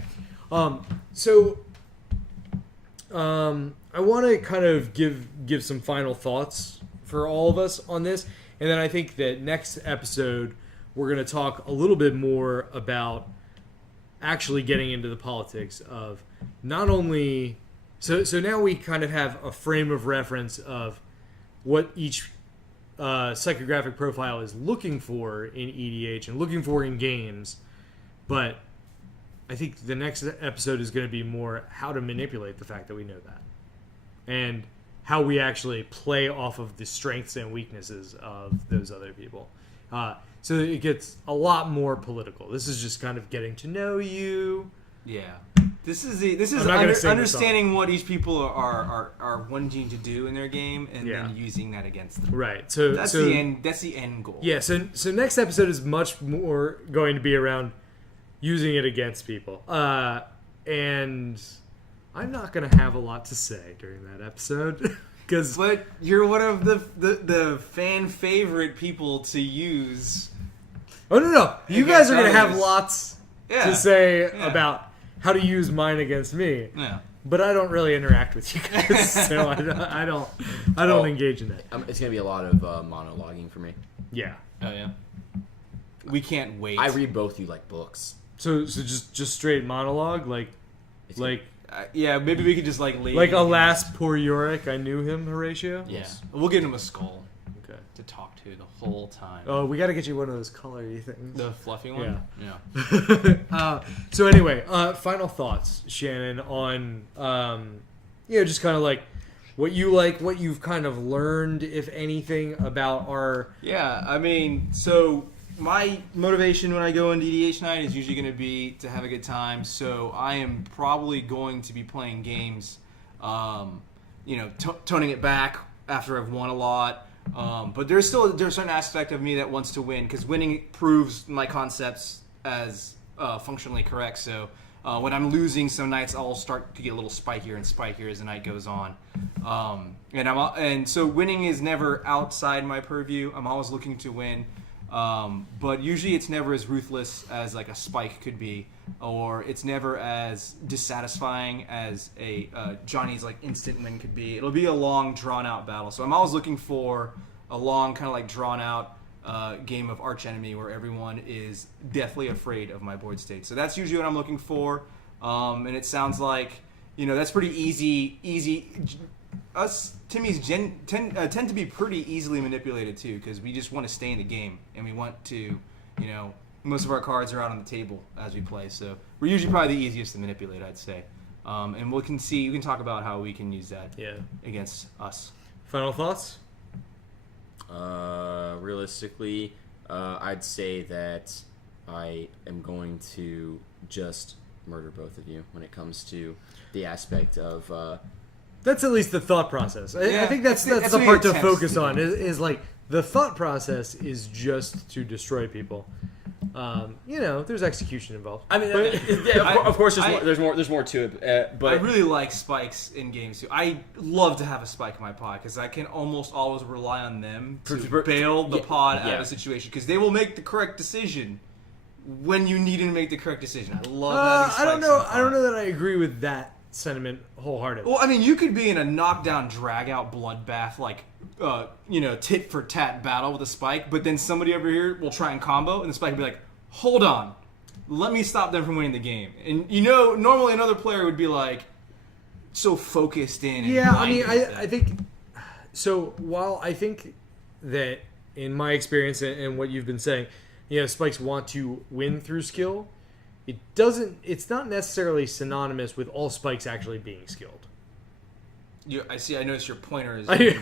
I want to kind of give some final thoughts for all of us on this, and then I think that next episode we're going to talk a little bit more about actually getting into the politics of not only. So now we kind of have a frame of reference of what each psychographic profile is looking for in EDH and looking for in games, but I think the next episode is going to be more how to manipulate the fact that we know that and how we actually play off of the strengths and weaknesses of those other people. So it gets a lot more political. This is just kind of getting to know you. Yeah. This is I'm not gonna sing the understanding what each people are wanting to do in their game, and Yeah. then using that against them. Right. So That's the end. That's the end goal. Yeah. So next episode is much more going to be around using it against people. And I'm not gonna have a lot to say during that episode because. But you're one of the fan favorite people to use. Oh no! You guys are gonna have others. lots Yeah. to say Yeah. about how to use mine against me. Yeah. But I don't really interact with you guys, so I don't engage in that. It's gonna be a lot of monologuing for me. Yeah. Oh yeah. We can't wait. I read both you like books. So just straight monologue, like yeah, maybe we could just leave. like alas poor Yorick, I knew him, Horatio. Yeah. Yes. We'll give him a skull Okay. to talk to the whole time. Oh, we got to get you one of those colory things. The fluffy one. Yeah. So anyway, final thoughts, Shannon, on just kind of like what you've kind of learned, if anything, about our. Yeah, I mean, so my motivation when I go into EDH night is usually going to be to have a good time. So I am probably going to be playing games, toning it back after I've won a lot. But there's a certain aspect of me that wants to win because winning proves my concepts as functionally correct. So when I'm losing some nights, I'll start to get a little spikier and spikier as the night goes on. And so winning is never outside my purview. I'm always looking to win. But usually it's never as ruthless as like a spike could be, or it's never as dissatisfying as a Johnny's like instant win could be. It'll be a long drawn out battle. So I'm always looking for a long kind of like drawn out game of archenemy where everyone is deathly afraid of my board state. So that's usually what I'm looking for. And it sounds like that's pretty easy. Us Timmy's tend to be pretty easily manipulated too, because we just want to stay in the game and we want to, most of our cards are out on the table as we play, so we're usually probably the easiest to manipulate, I'd say. And we can talk about how we can use that against us. Final thoughts? Realistically, I'd say that I am going to just murder both of you when it comes to the aspect of. That's at least the thought process. I think that's the what part he to attempts focus to do. on. Is like the thought process is just to destroy people. There's execution involved. I mean, of course, there's more to it. But I really like spikes in games too. I love to have a spike in my pod because I can almost always rely on them to bail the pod out of a situation because they will make the correct decision when you need to make the correct decision. I love having spikes. I don't in the know. pod. I don't know that I agree with that sentiment wholeheartedly. Well, I mean, you could be in a knockdown, drag-out bloodbath, tit for tat battle with a spike, but then somebody over here will try and combo, and the spike will be like, "Hold on, let me stop them from winning the game." And normally another player would be like, so focused in. And Yeah, I mean, grinding I think so. While I think that in my experience and what you've been saying, spikes want to win through skill. It doesn't. It's not necessarily synonymous with all spikes actually being skilled. I see. I noticed your pointer is. Dang,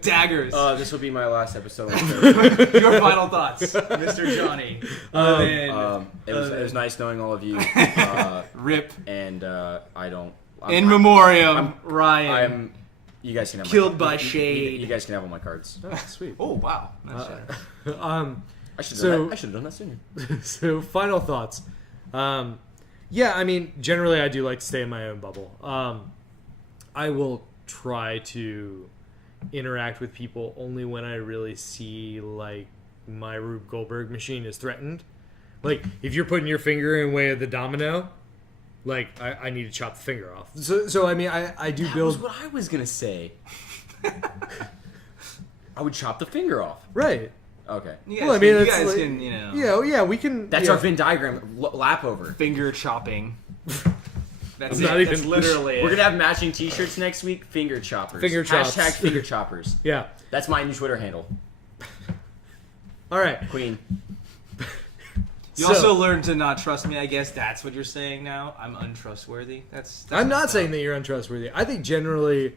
daggers. This will be my last episode. Your final thoughts, Mr. Johnny. It was nice knowing all of you. Rip. And I don't. In memoriam, Ryan. You guys can have Killed my by shade. You guys can have all my cards. oh, sweet. Oh wow. Nice shot. I should have done that sooner. So, final thoughts. I mean, generally, I do like to stay in my own bubble. I will try to interact with people only when I really see like my Rube Goldberg machine is threatened. Like, if you're putting your finger in the way of the domino, like I need to chop the finger off. So I mean, I do That build. was what I was gonna say. I would chop the finger off. Right. Okay. You guys, Well, I mean, you it's guys like- can, Yeah, we can. That's our Venn diagram. Lap over. finger chopping. That's Not it. even- That's literally We're it. gonna have matching T-shirts next week. Finger choppers. Finger chops. Hashtag finger choppers. Yeah. That's my new Twitter handle. All right. Queen. You also learned to not trust me. I guess that's what you're saying now. I'm untrustworthy. That's I'm not saying that you're untrustworthy. I think generally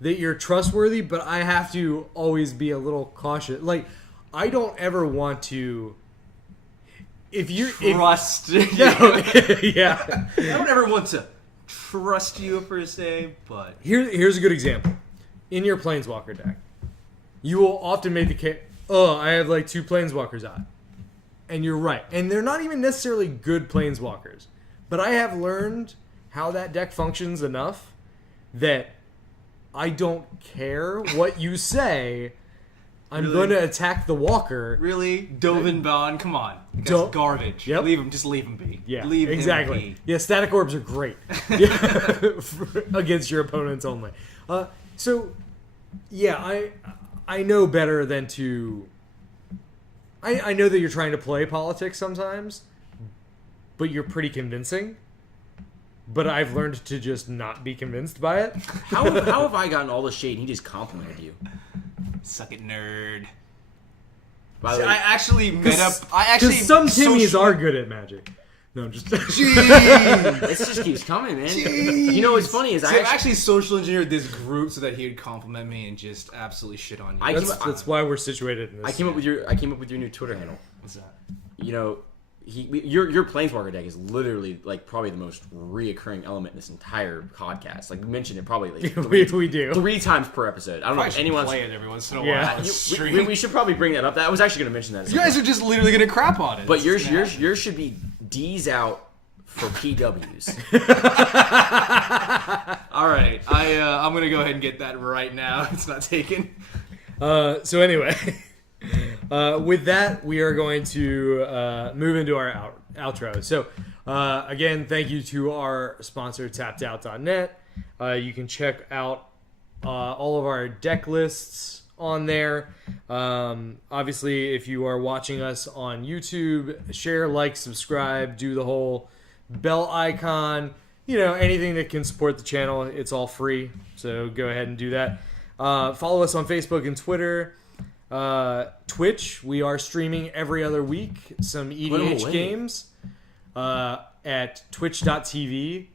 that you're trustworthy, but I have to always be a little cautious. Like, I don't ever want to. trust. yeah. I don't ever want to trust you per se, but Here's a good example. In your Planeswalker deck, you will often make the case, I have like 2 Planeswalkers out. And you're right. And they're not even necessarily good Planeswalkers. But I have learned how that deck functions enough that I don't care what you say. I'm Really? going to attack the walker. really, Dovin Bond, come on, that's Don't- garbage. Yep. Just leave him be. Yeah, leave exactly. him be. Yeah, static orbs are great. Yeah, against your opponents only. So, yeah, I know better than to... I know that you're trying to play politics sometimes, but you're pretty convincing. But I've learned to just not be convinced by it. How have I gotten all the shade and he just complimented you? Suck it, nerd. By the way, I actually met up. I actually Because some Timmys social- are good at Magic. No, I'm just... this just keeps coming, man. You know what's funny is See, I actually social engineered this group so that he would compliment me and just absolutely shit on you. That's why we're situated in this. I came up with your new Twitter handle. What's that? You know, your Planeswalker deck is literally like probably the most reoccurring element in this entire podcast. Like we mentioned it probably like we do. 3 times per episode. I don't know if anyone's. play it every once in a Yeah. while. on stream. We should probably bring that up. I was actually going to mention that. You guys are just literally gonna crap on it. But It's yours just gonna happen. should be D's out for PWs. All right, I'm gonna go ahead and get that right now. It's not taken. So anyway, with that, we are going to move into our outro. So again, thank you to our sponsor, tappedout.net. You can check out all of our deck lists on there. Obviously, if you are watching us on YouTube, share, like, subscribe, do the whole bell icon. You know, anything that can support the channel, it's all free. So go ahead and do that. Follow us on Facebook and Twitter. Twitch, we are streaming every other week some EDH wait. games at twitch.tv/the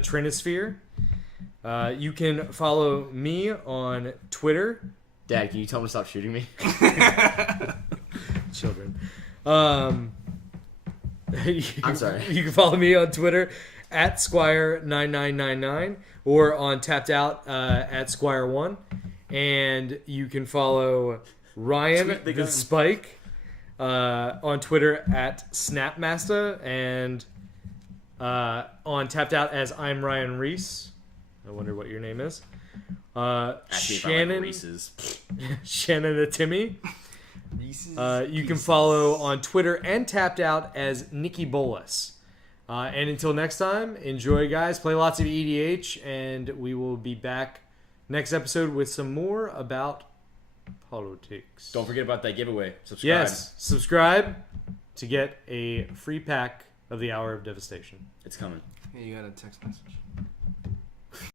Trinisphere. You can follow me on Twitter. Dad, can you tell him to stop shooting me? Children. I'm sorry. You can follow me on Twitter at Squire9999 or on Tapped Out at Squire1. And you can follow Ryan Tweet the the gun. Spike on Twitter at Snapmaster and on Tapped Out as I'm Ryan Reese. I wonder what your name is. Actually, if I like Shannon, Reese's. Shannon the Timmy. You can follow on Twitter and Tapped Out as Nikki Bolas. And until next time, enjoy, guys. Play lots of EDH, and we will be back next episode with some more about politics. Don't forget about that giveaway. Subscribe. Yes, subscribe to get a free pack of the Hour of Devastation. It's coming. Yeah, you got a text message.